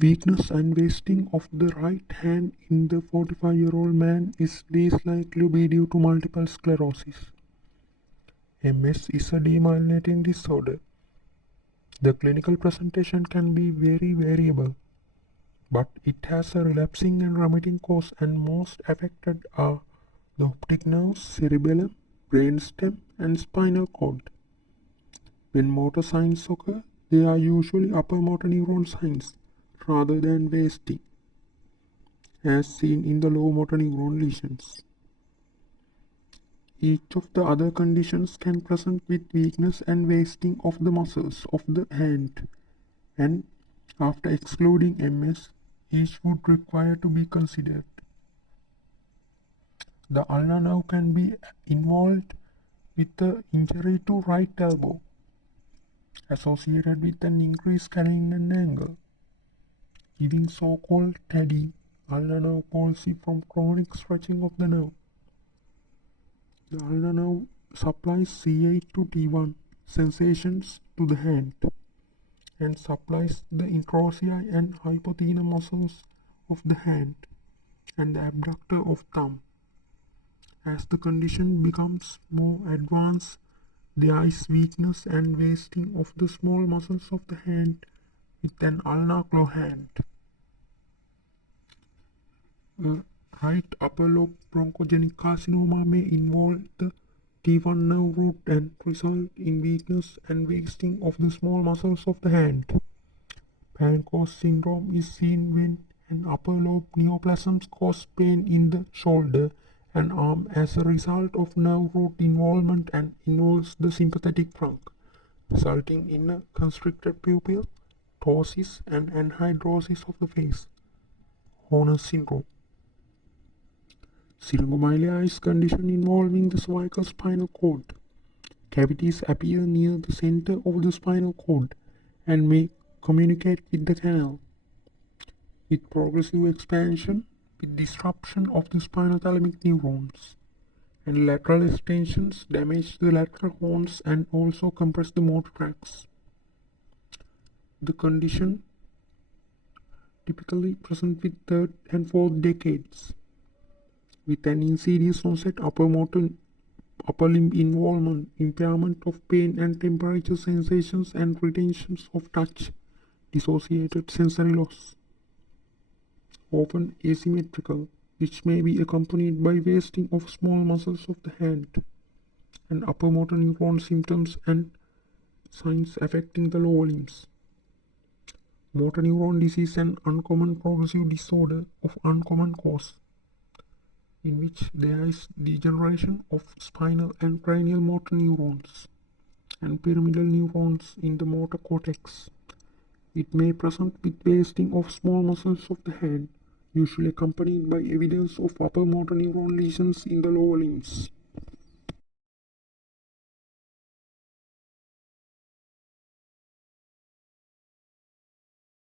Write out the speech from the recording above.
Weakness and wasting of the right hand in the 45-year-old man is least likely to be due to multiple sclerosis. MS is a demyelinating disorder. The clinical presentation can be very variable, but it has a relapsing and remitting cause, and most affected are the optic nerves, cerebellum, brainstem, and spinal cord. When motor signs occur, they are usually upper motor neuron signs rather than wasting, as seen in the low motor neuron lesions. Each of the other conditions can present with weakness and wasting of the muscles of the hand, and after excluding MS, each would require to be considered. The ulnar nerve can be involved with the injury to right elbow, associated with an increased carotid angle, giving so-called TADI, ulnar nerve palsy, from chronic stretching of the nerve. The ulnar nerve supplies C8 to T1 sensations to the hand and supplies the interossei and hypothenar muscles of the hand and the abductor of thumb. As the condition becomes more advanced, there is weakness and wasting of the small muscles of the hand with an ulnar claw hand. A right upper lobe bronchogenic carcinoma may involve the T1 nerve root and result in weakness and wasting of the small muscles of the hand. Pankos syndrome is seen when an upper lobe neoplasms cause pain in the shoulder and arm as a result of nerve root involvement and involves the sympathetic trunk, resulting in a constricted pupil, ptosis, and anhydrosis of the face. Horner syndrome. Syringomyelia is a condition involving the cervical spinal cord. Cavities appear near the center of the spinal cord and may communicate with the canal. With progressive expansion, with disruption of the spinothalamic neurons, and lateral extensions damage the lateral horns and also compress the motor tracts. The condition typically present with third and fourth decades, with an insidious onset upper limb involvement, impairment of pain and temperature sensations, and retentions of touch, dissociated sensory loss, often asymmetrical, which may be accompanied by wasting of small muscles of the hand, and upper motor neuron symptoms and signs affecting the lower limbs. Motor neuron disease is an uncommon progressive disorder of uncommon cause, in which there is degeneration of spinal and cranial motor neurons and pyramidal neurons in the motor cortex. It may present with wasting of small muscles of the hand, usually accompanied by evidence of upper motor neuron lesions in the lower limbs.